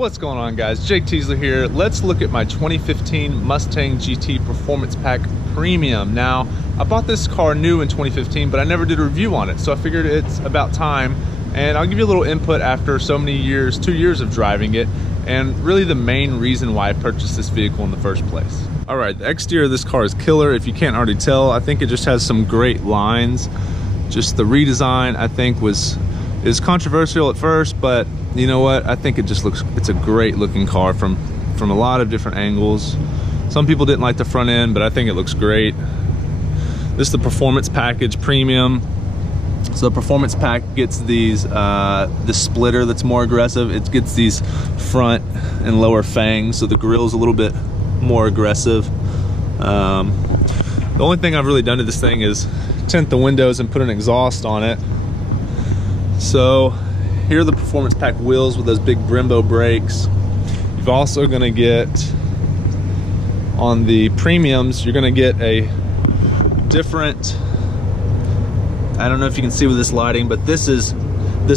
What's going on, guys? Jake Teasler here. Let's look at my 2015 Mustang GT Performance Pack Premium. Now, I bought this car new in 2015, but I never did a review on it, so I figured it's about time, and I'll give you a little input after so many years, 2 years of driving it, and really the main reason why I purchased this vehicle in the first place. All right, the exterior of this car is killer. If you can't already tell, I think it just has some great lines. Just the redesign, I think, is controversial at first, but you know what? I think it's a great looking car from a lot of different angles. Some people didn't like the front end, but I think it looks great. This is the Performance Package Premium. So the Performance Pack gets these, the splitter that's more aggressive. It gets these front and lower fangs, so the grille's a little bit more aggressive. The only thing I've really done to this thing is tint the windows and put an exhaust on it. So here are the Performance Pack wheels with those big Brembo brakes. You're also gonna get, on the premiums, you're gonna get a different, I don't know if you can see with this lighting, but this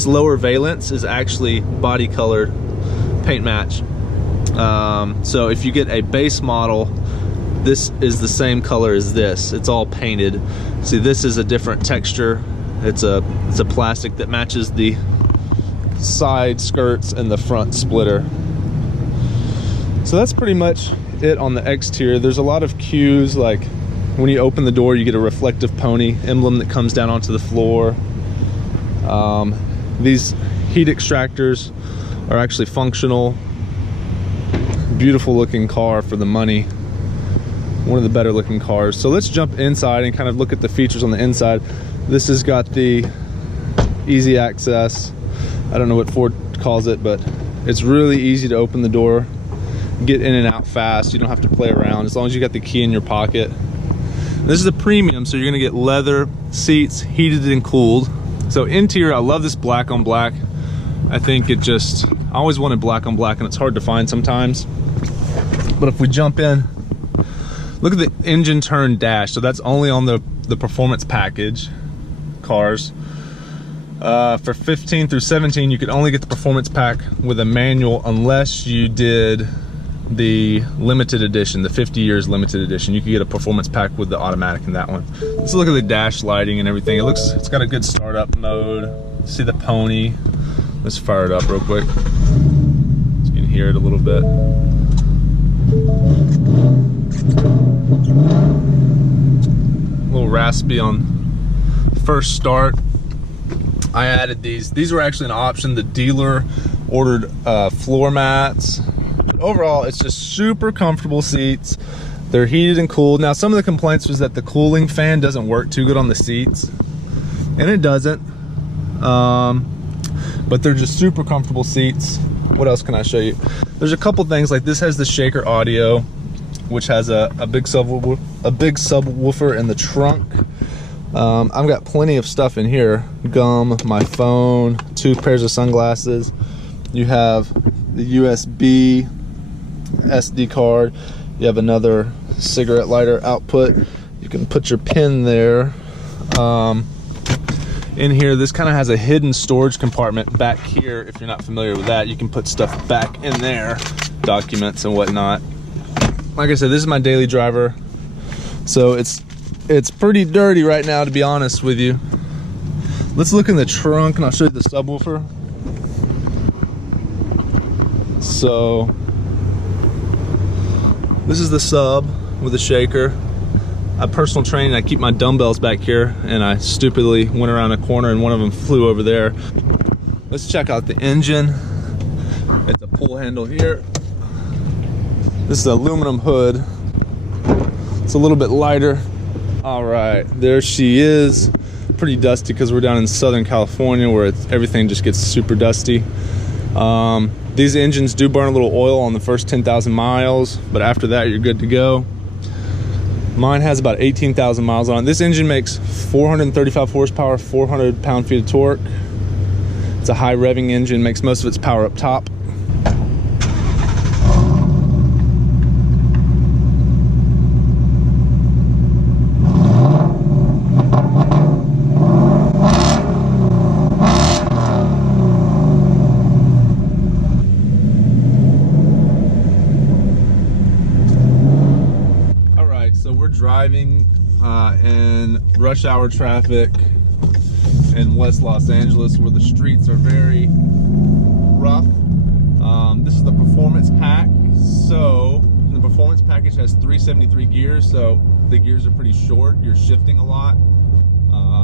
lower valence is actually body colored paint match. So if you get a base model, this is the same color as this. It's all painted. See, this is a different texture. It's a plastic that matches the side skirts and the front splitter. So that's pretty much it on the exterior. There's a lot of cues, like when you open the door, you get a reflective pony emblem that comes down onto the floor. These heat extractors are actually functional. Beautiful looking car for the money. One of the better looking cars. So let's jump inside and kind of look at the features on the inside. This has got the easy access. I don't know what Ford calls it, but it's really easy to open the door, get in and out fast. You don't have to play around as long as you got the key in your pocket. This is a premium, so you're gonna get leather seats, heated and cooled. So interior, I love this black on black. I think I always wanted black on black, and it's hard to find sometimes. But if we jump in, look at the engine turn dash. So that's only on the Performance Package cars. For 15 through 17, you could only get the Performance Pack with a manual unless you did the limited edition, the 50 years limited edition. You could get a Performance Pack with the automatic in that one. Let's look at the dash lighting and everything. It's got a good startup mode. See the pony. Let's fire it up real quick so you can hear it a little bit. A little raspy on first start. I added these were actually an option. The dealer ordered floor mats. But overall, it's just super comfortable seats. They're heated and cooled. Now, some of the complaints was that the cooling fan doesn't work too good on the seats, and it doesn't. But they're just super comfortable seats. What else can I show you? There's a couple things, like this has the shaker audio, which has a big subwoofer in the trunk. I've got plenty of stuff in here. Gum, my phone, 2 pairs of sunglasses. You have the USB SD card. You have another cigarette lighter output. You can put your pin there. In here, this kind of has a hidden storage compartment back here. If you're not familiar with that, you can put stuff back in there, documents and whatnot. Like I said, this is my daily driver, so it's pretty dirty right now, to be honest with you. Let's look in the trunk and I'll show you the subwoofer. So this is the sub with a shaker. I personal train, I keep my dumbbells back here, and I stupidly went around a corner and one of them flew over there. Let's check out the engine. It's a pull handle here. This is an aluminum hood. It's a little bit lighter. All right, there she is. Pretty dusty because we're down in Southern California where everything just gets super dusty. These engines do burn a little oil on the first 10,000 miles, but after that, you're good to go. Mine has about 18,000 miles on it. This engine makes 435 horsepower, 400 pound-feet of torque. It's a high revving engine, makes most of its power up top. driving in rush hour traffic in West Los Angeles, where the streets are very rough. This is the Performance Pack. So the Performance Package has 373 gears, so the gears are pretty short. You're shifting a lot.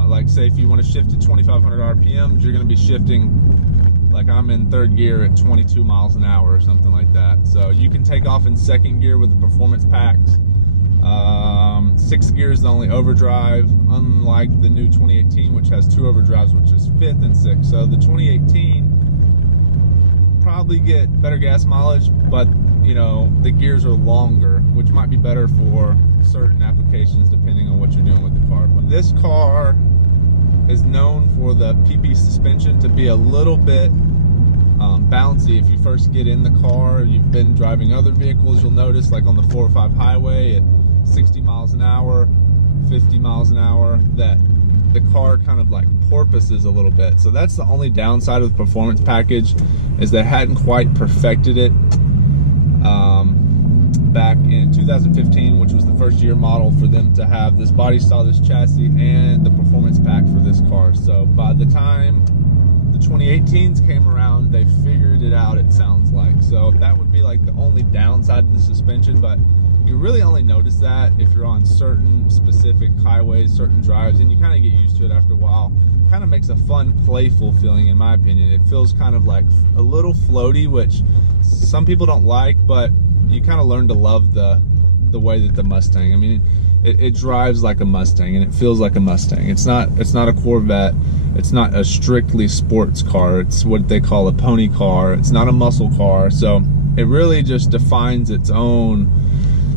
Like say if you want to shift to 2,500 RPMs, you're going to be shifting, like I'm in third gear at 22 miles an hour or something like that. So you can take off in second gear with the Performance Packs. 6th gear is the only overdrive, unlike the new 2018, which has 2 overdrives, which is 5th and 6th. So the 2018 probably get better gas mileage, but you know, the gears are longer, which might be better for certain applications depending on what you're doing with the car. But this car is known for the PP suspension to be a little bit bouncy. If you first get in the car, you've been driving other vehicles, you'll notice like on the 405 highway at 60 miles an hour, 50 miles an hour, that the car kind of like porpoises a little bit. So that's the only downside of the Performance Package, is they hadn't quite perfected it back in 2015, which was the first year model for them to have this body style, this chassis, and the Performance Pack for this car. So by the time the 2018s came around, they figured it out, it sounds like. So that would be like the only downside of the suspension, but you really only notice that if you're on certain specific highways, certain drives, and you kind of get used to it after a while. Kind of makes a fun, playful feeling, in my opinion. It feels kind of like a little floaty, which some people don't like, but you kind of learn to love the way that the Mustang, I mean, it drives like a Mustang and it feels like a Mustang. It's not a Corvette. It's not a strictly sports car. It's what they call a pony car. It's not a muscle car. So it really just defines its own.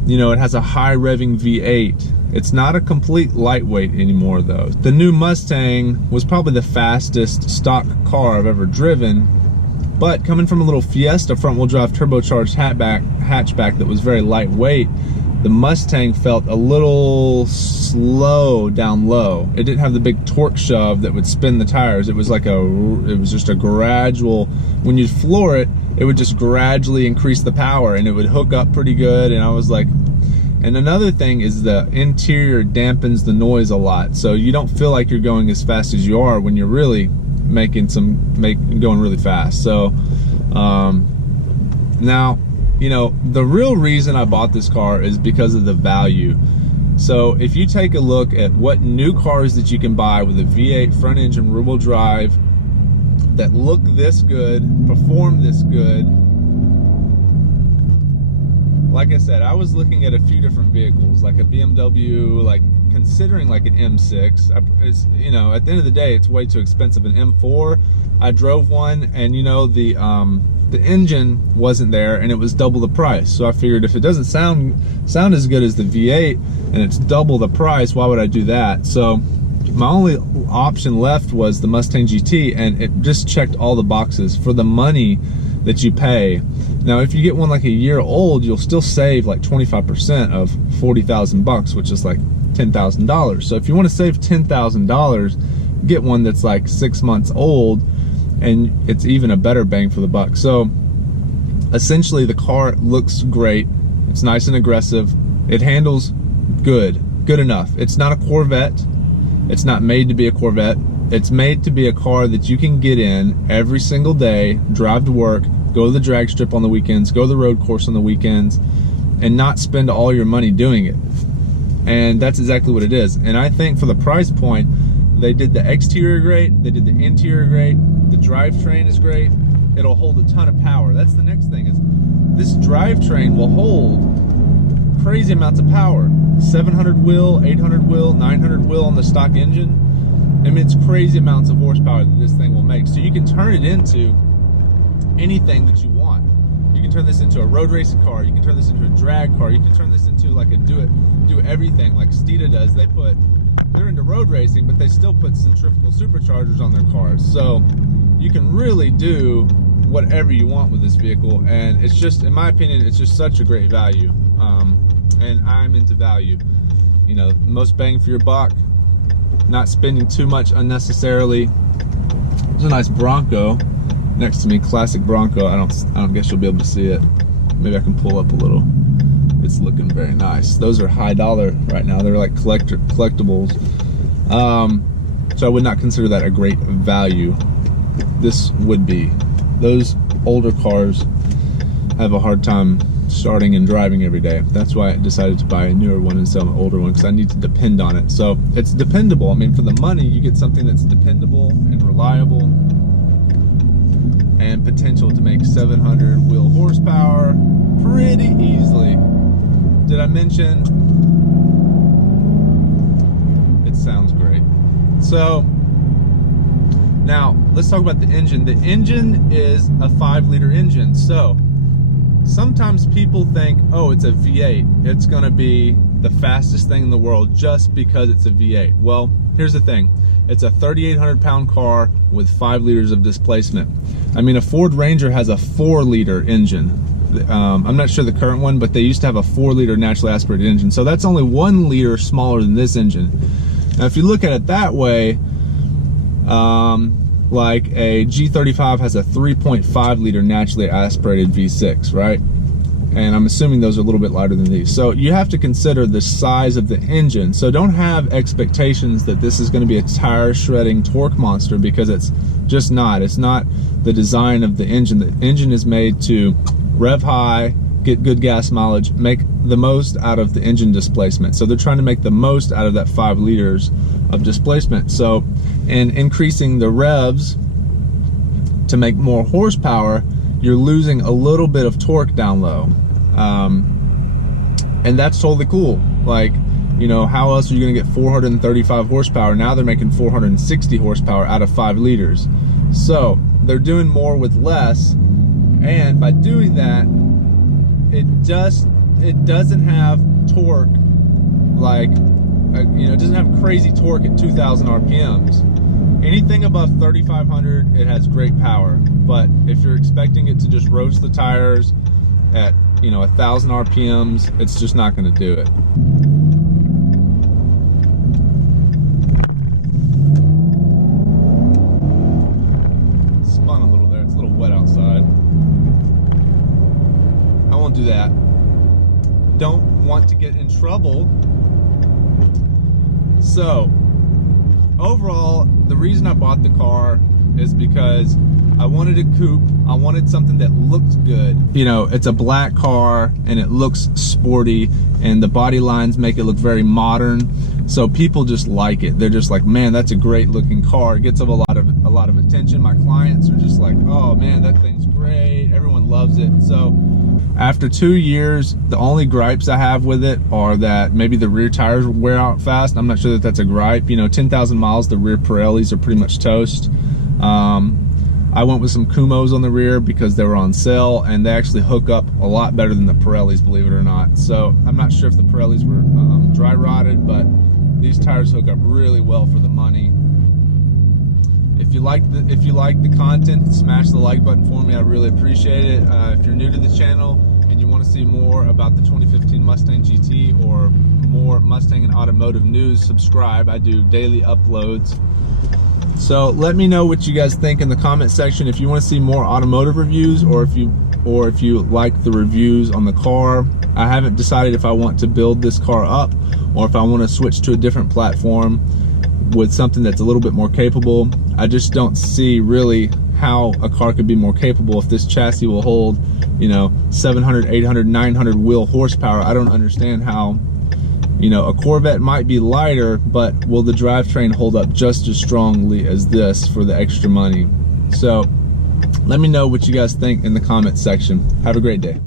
You know, it has a high revving V8. It's not a complete lightweight anymore though. The new Mustang was probably the fastest stock car I've ever driven, but coming from a little Fiesta front wheel drive turbocharged hatchback that was very lightweight, the Mustang felt a little slow down low. It didn't have the big torque shove that would spin the tires. It was like it was just a gradual, when you'd floor it, it would just gradually increase the power and it would hook up pretty good. And I was like, and another thing is the interior dampens the noise a lot. So you don't feel like you're going as fast as you are when you're really going really fast. So now, you know, the real reason I bought this car is because of the value. So if you take a look at what new cars that you can buy with a V8 front engine rear wheel drive that look this good, perform this good, like I said, I was looking at a few different vehicles, like a BMW, like considering like an M6. It's, you know, at the end of the day, it's way too expensive. An M4, I drove one, and you know, the engine wasn't there, and it was double the price. So I figured if it doesn't sound as good as the V8, and it's double the price, why would I do that? So my only option left was the Mustang GT, and it just checked all the boxes for the money that you pay. Now, if you get one like a year old, you'll still save like 25% of 40,000 bucks, which is like $10,000. So if you want to save $10,000, get one that's like 6 months old, and it's even a better bang for the buck. So essentially, the car looks great. It's nice and aggressive. It handles good enough. It's not a Corvette. It's not made to be a Corvette. It's made to be a car that you can get in every single day, drive to work, go to the drag strip on the weekends, go to the road course on the weekends, and not spend all your money doing it. And that's exactly what it is. And I think for the price point, they did the exterior great, they did the interior great, the drivetrain is great, it'll hold a ton of power. That's the next thing, is this drivetrain will hold crazy amounts of power. 700 wheel, 800 wheel, 900 wheel on the stock engine. I mean, it's crazy amounts of horsepower that this thing will make. So you can turn it into anything that you want. You can turn this into a road racing car, you can turn this into a drag car, you can turn this into like a do everything like Steeda does. They're into road racing, but they still put centrifugal superchargers on their cars. So you can really do whatever you want with this vehicle, and it's just, in my opinion, it's just such a great value. And I'm into value. You know, most bang for your buck, not spending too much unnecessarily. There's a nice Bronco next to me, classic Bronco. I don't guess you'll be able to see it. Maybe I can pull up a little. it's looking very nice. Those are high dollar right now. They're like collectibles. So I would not consider that a great value. This would be. Those older cars have a hard time starting and driving every day. That's why I decided to buy a newer one instead of an older one, because I need to depend on it. So it's dependable. I mean, for the money, you get something that's dependable and reliable and potential to make 700 wheel horsepower pretty easily. Did I mention it sounds great? So now let's talk about the engine. The engine is a 5-liter engine. So sometimes people think, oh, it's a V8. It's gonna be the fastest thing in the world just because it's a V8. Well, here's the thing. It's a 3,800 pound car with 5 liters of displacement. I mean, a Ford Ranger has a 4-liter engine. I'm not sure the current one, but they used to have a 4-liter naturally aspirated engine. So that's only 1 liter smaller than this engine. Now, if you look at it that way, like a G35 has a 3.5 liter naturally aspirated V6, right? And I'm assuming those are a little bit lighter than these. So you have to consider the size of the engine. So don't have expectations that this is going to be a tire shredding torque monster, because it's just not. It's not the design of the engine. The engine is made to rev high, get good gas mileage, make the most out of the engine displacement. So they're trying to make the most out of that 5 liters of displacement. So in increasing the revs to make more horsepower, you're losing a little bit of torque down low. And that's totally cool. Like, you know, how else are you gonna get 435 horsepower? Now they're making 460 horsepower out of 5 liters. So they're doing more with less, and by doing that, it doesn't have torque like, you know, it doesn't have crazy torque at 2,000 RPMs. Anything above 3,500, it has great power. But if you're expecting it to just roast the tires at, you know, 1,000 RPMs, it's just not going to do it. Spun a little there. It's a little wet outside. I won't do that. Don't want to get in trouble. So overall, the reason I bought the car is because I wanted a coupe. I wanted something that looked good. You know, it's a black car and it looks sporty, and the body lines make it look very modern. So people just like it. They're just like, man, that's a great looking car. It gets a lot of attention. My clients are just like, oh man, that thing's great. Everyone loves it. So after 2 years, the only gripes I have with it are that maybe the rear tires wear out fast. I'm not sure that that's a gripe. You know, 10,000 miles, the rear Pirellis are pretty much toast. I went with some Kumos on the rear because they were on sale, and they actually hook up a lot better than the Pirellis, believe it or not. So I'm not sure if the Pirellis were dry rotted, but these tires hook up really well for the money. If you like the content, smash the like button for me. I really appreciate it. If you're new to the channel and you want to see more about the 2015 Mustang GT or more Mustang and automotive news, subscribe. I do daily uploads. So let me know what you guys think in the comment section. If you want to see more automotive reviews, or if you like the reviews on the car. I haven't decided if I want to build this car up or if I want to switch to a different platform with something that's a little bit more capable. I just don't see really how a car could be more capable if this chassis will hold, you know, 700, 800, 900 wheel horsepower. I don't understand how, you know, a Corvette might be lighter, but will the drivetrain hold up just as strongly as this for the extra money? So let me know what you guys think in the comment section. Have a great day.